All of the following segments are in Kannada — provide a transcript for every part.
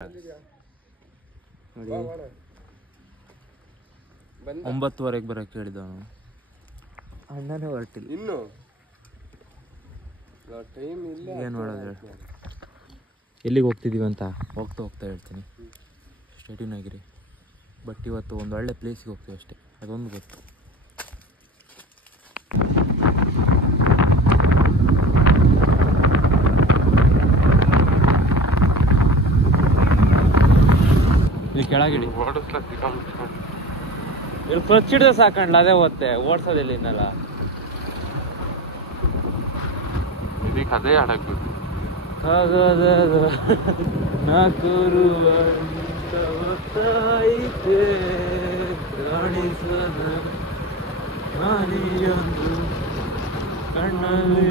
ನೋಡಿ 9:30 ಬರಕ್ಕೆ ಹೇಳಿದ ಅಣ್ಣನೇ ಹೊರಟಿಲ್ಲ ಇನ್ನು ಟೈಮ್ ಇಲ್ಲ. ಏನು ಮಾಡೋದು ಹೇಳಿ, ಎಲ್ಲಿಗೆ ಹೋಗ್ತಿದ್ದೀವಿ ಅಂತ ಹೋಗ್ತಾ ಹೇಳ್ತೀನಿ. ಸ್ಟೇಟ್ಯೂನ್ ಆಗಿರಿ. ಬಟ್ ಇವತ್ತು ಒಂದು ಒಳ್ಳೆ ಪ್ಲೇಸಿಗೆ ಹೋಗ್ತೀವಿ ಅಷ್ಟೇ, ಅದೊಂದು ಗೊತ್ತು. ಕೆಳಗಿಡಿ ಇಲ್ಲಿ ಕ್ಲಚ್ ಹಿಡಿದ್ರೆ ಸಾಕಂಡ್ಲ, ಅದೇ ಓದ್ತೆ ಓಡ್ಸೋದಿಲ್ಲ ಇನ್ನಲ್ಲ. ಇದಕ್ಕೆ ಅದೇ ಆಡಕ್ಕೆ ಕಣ್ಣಲ್ಲಿ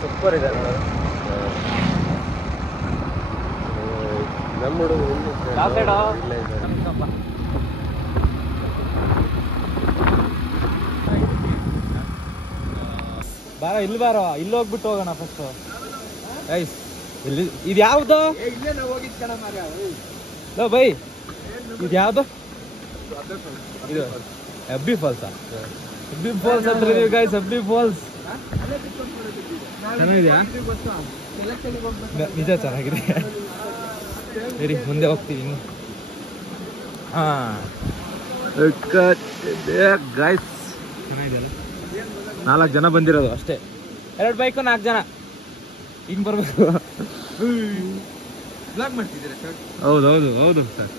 ಸೂಪರ್ ಇದೆ ನಮ್ಮ ಬಾರ ಇಲ್ಲಿ ಬಾರೋ, ಇಲ್ಲಿ ಹೋಗ್ಬಿಟ್ಟು ಹೋಗೋಣ ಫಸ್ಟ್. ಗೈಸ್ ಇಲ್ಲಿ ಇದು ಯಾವ್ದು ಬೈ, ಇದು ಯಾವ್ದು? ಇದು ಹೆಬ್ಬಿ ಫಾಲ್ಸಾ? ಹೆಬ್ಬಿ ಫಾಲ್ಸ್ ಹತ್ರ ಇದೀವಿ ಗೈಸ್. ಹೆಬ್ಬಿ ಫಾಲ್ಸ್ ಚೆನ್ನಾಗಿದೆಯಾ? ನಿಜ ಚೆನ್ನಾಗಿದೆ. ಸರಿ ಮುಂದೆ ಹೋಗ್ತೀವಿ ಇನ್ನು. ಗೈಸ್ ಚೆನ್ನಾಗಿದೆಯಲ್ಲ. 4 ಜನ ಬಂದಿರೋದು ಅಷ್ಟೇ, 2 ಬೈಕು 4 ಜನ. ಹಿಂಗ್ ಬರ್ಬೇಕು. ಹೌದು ಸರ್.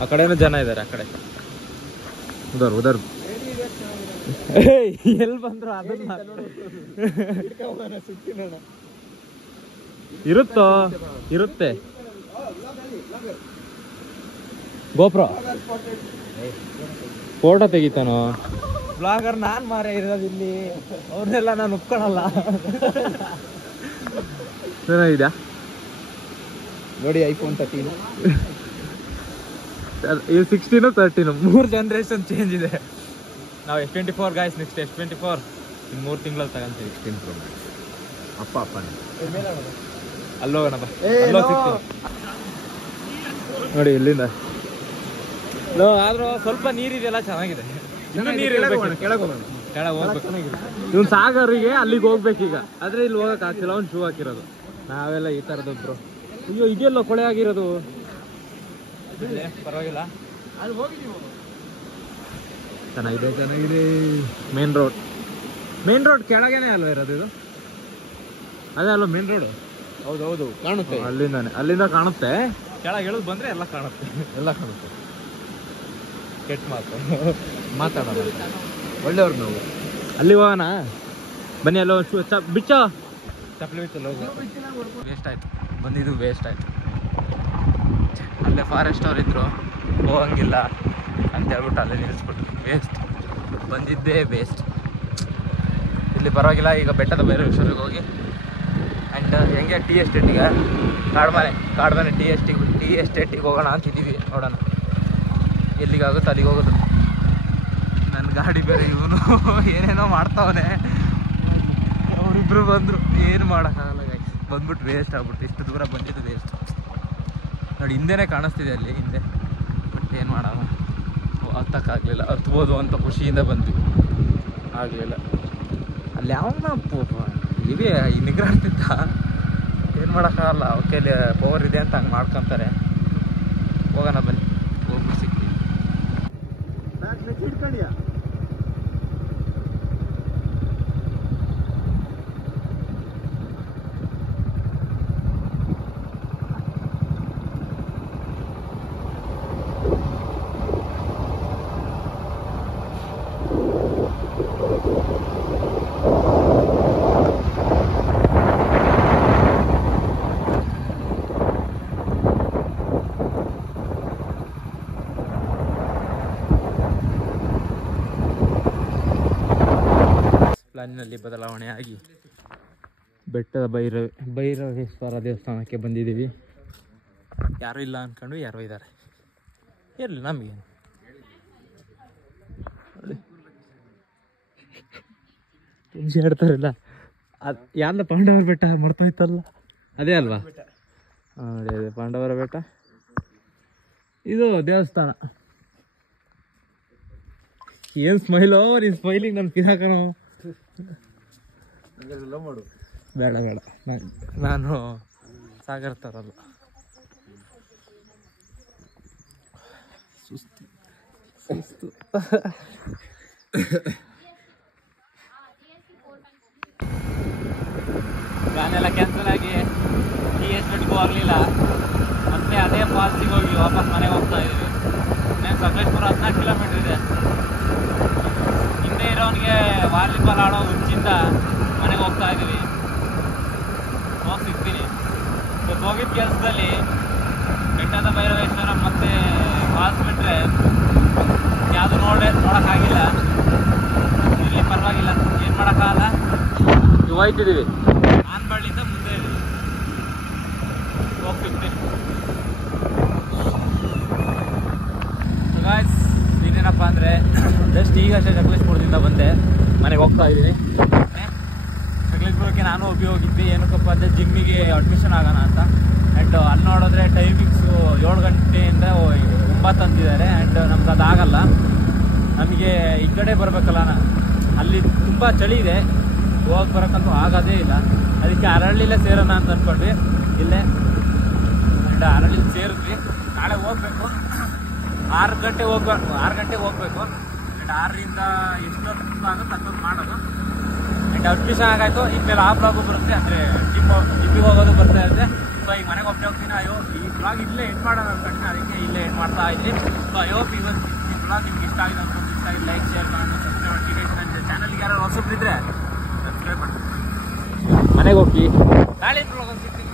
ಆ ಕಡೆನೂ ಜನ ಇದ್ದಾರೆ, ಆ ಕಡೆ ಉದರ್ ಎಲ್ಲಿ ಬಂದ್ರು ಅದನ್ನ ಇರುತ್ತೆ. ಗೋಪ್ರೋ ಫೋಟೋ ತೆಗಿತಾನೋ ಬ್ಲಾಗರ್. ನಾನ್ ಮಾರೇ ಇರೋದು ಇಲ್ಲಿ, ಅವ್ರನ್ನೆಲ್ಲ ನಾನು ಒಪ್ಕೊಳಲ್ಲ. ಚೆನ್ನಾಗಿದ್ಯಾ ನೋಡಿ ಐಫೋನ್ 13. ಇದು 16 13 3 ಜನರೇಷನ್ ಚೇಂಜ್ ಇದೆ. ನಾವು S24 ಗಾಯ್ಸ್, ನೆಕ್ಸ್ಟ್ S24 ಇನ್ನು 3 ತಿಂಗಳಲ್ಲಿ ತಗೊಂತೀವಿ. 16 Pro ಅಪ್ಪ ಅಲ್ಲೋಗೋಣ ಬಾ. ನೋಡಿ ಇಲ್ಲಿಂದ ಆದ್ರೂ ಸ್ವಲ್ಪ ನೀರಿದೆಯಲ್ಲ, ಚೆನ್ನಾಗಿದೆ. ಇವ್ನು ಸಾಗರಿಗೆ ಅಲ್ಲಿಗೆ ಹೋಗ್ಬೇಕೀಗ, ಆದ್ರೆ ಇಲ್ಲಿ ಹೋಗಕ್ ಆಗ್ತಿಲ್ಲ. ಅವ್ನು ಶೂ ಹಾಕಿರೋದು, ನಾವೆಲ್ಲ ಈ ತರದೊಬ್ರು. ಅಯ್ಯೋ ಇದೆಲ್ಲ ಕೊಳೆ ಆಗಿರೋದು. ಪರವಾಗಿಲ್ಲ, ಚೆನ್ನಾಗಿದೆ. ಮೇನ್ ರೋಡ್ ಕೆಳಗೇನೆ ಅಲ್ವಾ ಇರೋದು? ಇದು ಅದೇ ಅಲ್ವಾ ಮೇನ್ ರೋಡ್? ಹೌದು ಕಾಣುತ್ತೆ. ಅಲ್ಲಿಂದ ಕಾಣುತ್ತೆ. ಕೆಳಗೆ ಇಳಿದು ಬಂದ್ರೆ ಎಲ್ಲ ಕಾಣುತ್ತೆ. ಕೆಟ್ಟ ಮಾತಾಡೋಣ, ಒಳ್ಳೆಯವ್ರು ನಾವು. ಅಲ್ಲಿ ಹೋಗೋಣ ಬನ್ನಿ. ಅಲ್ಲೋ ಬಿಚ್ಚ ಚಪ್ಪಲಿ ಬಿಚ್ಚಲ್ಲ. ವೇಸ್ಟ್ ಆಯ್ತು, ಬಂದಿದ್ದು ವೇಸ್ಟ್ ಆಯ್ತು. ಅಲ್ಲೇ ಫಾರೆಸ್ಟ್ ಅವ್ರು ಇದ್ರು, ಹೋಗಂಗಿಲ್ಲ ಅಂತ ಹೇಳ್ಬಿಟ್ಟು ಅಲ್ಲೇ ನಿಲ್ಲಿಸ್ಬಿಟ್ರು. ವೇಸ್ಟ್, ಬಂದಿದ್ದೇ ವೇಸ್ಟ್. ಇಲ್ಲಿ ಪರವಾಗಿಲ್ಲ. ಈಗ ಬೆಟ್ಟದ ಭೈರವೇಶ್ವರಿಗೆ ಹೋಗಿ ಆ್ಯಂಡ್ ಹೆಂಗೆ ಟೀ ಎಸ್ಟೇಟಿಗೆ ಕಾಡ್ಮನೆ ಟೀ ಎಸ್ಟೇಟಿಗೆ ಹೋಗೋಣ ಅಂತಿದ್ದೀವಿ. ನೋಡೋಣ ಎಲ್ಲಿಗಾಗುತ್ತೆ ಅಲ್ಲಿಗೆ ಹೋಗೋದು. ನನ್ನ ಗಾಡಿ ಬೇರೆ ಇವನು ಏನೇನೋ ಮಾಡ್ತಾವನೆ. ಅವರಿಬ್ರು ಬಂದರು, ಏನು ಮಾಡೋಕ್ಕಾಗಲ್ಲ ಗೈಸ್. ಬಂದ್ಬಿಟ್ಟು ವೇಸ್ಟ್ ಆಗ್ಬಿಡ್ತು. ಇಷ್ಟು ದೂರ ಬಂದಿದ್ದು ವೇಸ್ಟ್. ನೋಡಿ ಹಿಂದೆನೇ ಕಾಣಿಸ್ತಿದೆ ಅಲ್ಲಿ ಹಿಂದೆ, ಬಟ್ ಏನು ಮಾಡೋಣ, ಹತ್ತಕ್ಕಾಗಲಿಲ್ಲ. ಹತ್ಬೋದು ಅಂತ ಖುಷಿಯಿಂದ ಬಂದ್ವಿ, ಆಗಲಿಲ್ಲ. ಅಲ್ಲಿ ಯಾವನ ಇವೇ ನಿಗ್ರಾಡ್ತಿದ್ದ. ಏನು ಮಾಡೋಕ್ಕಾಗಲ್ಲ, ಅವಕ್ಕೆ ಪವರ್ ಇದೆ ಅಂತ ಹಂಗೆ ಮಾಡ್ಕೊತಾರೆ. ಹೋಗೋಣ ಬನ್ನಿ, ಹೋಗ್ಬಿಟ್ಟು ಸಿಗ್ತೀವಿ. ಪ್ಲಾನಿನಲ್ಲಿ ಬದಲಾವಣೆ ಆಗಿ ಬೆಟ್ಟದ ಭೈರವೇಶ್ವರ ದೇವಸ್ಥಾನಕ್ಕೆ ಬಂದಿದ್ದೀವಿ. ಯಾರೂ ಇಲ್ಲ ಅಂದ್ಕೊಂಡು ಯಾರೋ ಇದ್ದಾರೆ, ಇರಲಿ ನಮಗೇನು. ಖುಷಿ ಆಡ್ತಾರಲ್ಲ, ಅದು ಯಾರ್ದ ಪಾಂಡವರ ಬೆಟ್ಟ ಮರ್ತೋಯ್ತಲ್ಲ, ಅದೇ ಅಲ್ವಾ? ಹಾಂ ಅದೇ ಪಾಂಡವರ ಬೆಟ್ಟ. ಇದು ದೇವಸ್ಥಾನ. ಏನು ಸ್ಮೈಲೋ ನೀನು, ಸ್ಮೈಲಿಂಗ್ ನನ್ನ ಪಿರಾಕಣ. ಬೇಡ ಬೇಡ, ನಾನು ಸಾಗರ್ ತರಲ್ಲ. ಸುಸ್ತು ಪ್ಲಾನೆಲ್ಲ ಕ್ಯಾನ್ಸಲ್ ಆಗಿ TS ಆಗಲಿಲ್ಲ. ಮತ್ತೆ ಅದೇ ಫಾಲ್ಸಿಗೆ ಹೋಗಿ ವಾಪಸ್ ಮನೆಗೆ ಹೋಗ್ತಾ ಇದ್ದೀವಿ. ಇನ್ನೇನು ಸಕಲೇಶ್ಪುರ 14 ಕಿಲೋಮೀಟ್ರ್ ಇದೆ. ಹಿಂದೆ ಇರೋನಿಗೆ ವಾಲಿಬಾಲ್ ಆಡೋ ಹುಚ್ಚಿಂದ ಮನೆಗೆ ಹೋಗ್ತಾ ಇದ್ದೀವಿ. ಹೋಗಿ ಸಿಗ್ತೀನಿ. ಇವತ್ತು ಹೋಗಿದ್ದ ಕೆಲಸದಲ್ಲಿ ಬೆಟ್ಟದ ಭೈರವೇಶ್ವರ ಮತ್ತು ಫಾಲ್ಸ್ ಬಿಟ್ಟರೆ ಯಾವುದು ನೋಡೋಕ್ಕಾಗಿಲ್ಲ. ಇಲ್ಲಿ ಪರವಾಗಿಲ್ಲ, ಏನು ಮಾಡೋಕ್ಕಾಗಲ್ಲ. ನೀವು ಹೋಯ್ತಿದ್ದೀವಿ ಆನ್ಬಳ್ಳಿಂದ ಮುಂದೆ ಹೋಗಿ ಸಿಗ್ತೀನಿ. ಗಾಯ್ಸ್, ಇನ್ನೇನಪ್ಪ ಅಂದರೆ ಜಸ್ಟ್ ಈಗಷ್ಟೇ ಸಕಲೇಶ್ಪುರದಿಂದ ಬಂದೆ, ಮನೆಗೆ ಹೋಗ್ತಾ ಇದ್ದೀನಿ. ಸಕಲೇಶ್ಪುರಕ್ಕೆ ನಾನು ಹೋಗಿದ್ವಿ. ಏನಕ್ಕಪ್ಪ ಅಂದರೆ ಜಿಮ್ಮಿಗೆ ಅಡ್ಮಿಷನ್ ಆಗೋಣ ಅಂತ. ಆ್ಯಂಡ್ ಅಲ್ಲಿ ನೋಡಿದ್ರೆ ಟೈಮಿಂಗ್ಸು 7 ಗಂಟೆಯಿಂದ 9 ಅಂತಿದ್ದಾರೆ. ಆ್ಯಂಡ್ ನಮ್ಗೆ ಅದಾಗಲ್ಲ. ನಮಗೆ ಈ ಕಡೆ ಬರಬೇಕಲ್ಲ, ಅಲ್ಲಿ ತುಂಬ ಚಳಿ ಇದೆ, ಹೋಗಿ ಬರೋಕ್ಕಂತೂ ಆಗೋದೇ ಇಲ್ಲ. ಅದಕ್ಕೆ ಅರಳಿಲೇ ಸೇರೋಣ ಅಂತ ಅಂದ್ಕೊಂಡ್ವಿ. ಇಲ್ಲೇ ಆ್ಯಂಡ್ ಅರಳಿಲಿ ಸೇರಿದ್ವಿ. ನಾಳೆ ಹೋಗ್ಬೇಕು, 6 ಗಂಟೆಗೆ ಹೋಗ್ಬೇಕು. ಆ್ಯಂಡ್ 6ರಿಂದ ಎಷ್ಟೊತ್ತು ಆಗುತ್ತೆ ಅಷ್ಟೊತ್ತು ಮಾಡೋದು. ಆ್ಯಂಡ್ ಅಡ್ಮಿಷನ್ ಆಗಾಯಿತು. ಇನ್ಮೇಲೆ ಆ ಬ್ಲಾಗು ಬರುತ್ತೆ, ಅಂದರೆ ಜಿಮ್ಮಿಗೆ ಹೋಗೋದು ಬರ್ತಾ ಇರುತ್ತೆ. ಸೊ ಈಗ ಮನೆಗೆ ಹೋಗ್ತೀನಿ. ಅಯ್ಯೋ ಈ ಬ್ಲಾಗ್ ಇಲ್ಲೇ ಎಂಡ್ ಮಾಡೋಣ ಅನ್ಕೊಂಡ್ರೆ ಅದಕ್ಕೆ ಇಲ್ಲೇ ಎಂಡ್ ಮಾಡ್ತಾ ಇದ್ದೀನಿ. ಸೊ ಅಯ್ಯೋ ಇವತ್ತು ಈ ಬ್ಲಾಗ್ ನಿಮ್ಗೆ ಇಷ್ಟ ಆಗಿದೆ ಅಂತ, ಇಷ್ಟ ಆಗಿ ಲೈಕ್ ಶೇರ್ ಮಾಡೋಣ, ಸಬ್ಸ್ಕ್ರೈಬ್ ಮಾಡಿ. ನನ್ನ ಚಾನಲ್ಗೆ ಯಾರು ಹೊಸಬ್ರಿದ್ರೆ ಸಬ್ಸ್ಕ್ರೈಬ್ ಮಾಡಿ. ಮನೆಗೆ ಹೋಗಿ ನಾಳೆ ಬ್ಲಾಗ್ ಸಿಗ್ತೀನಿ.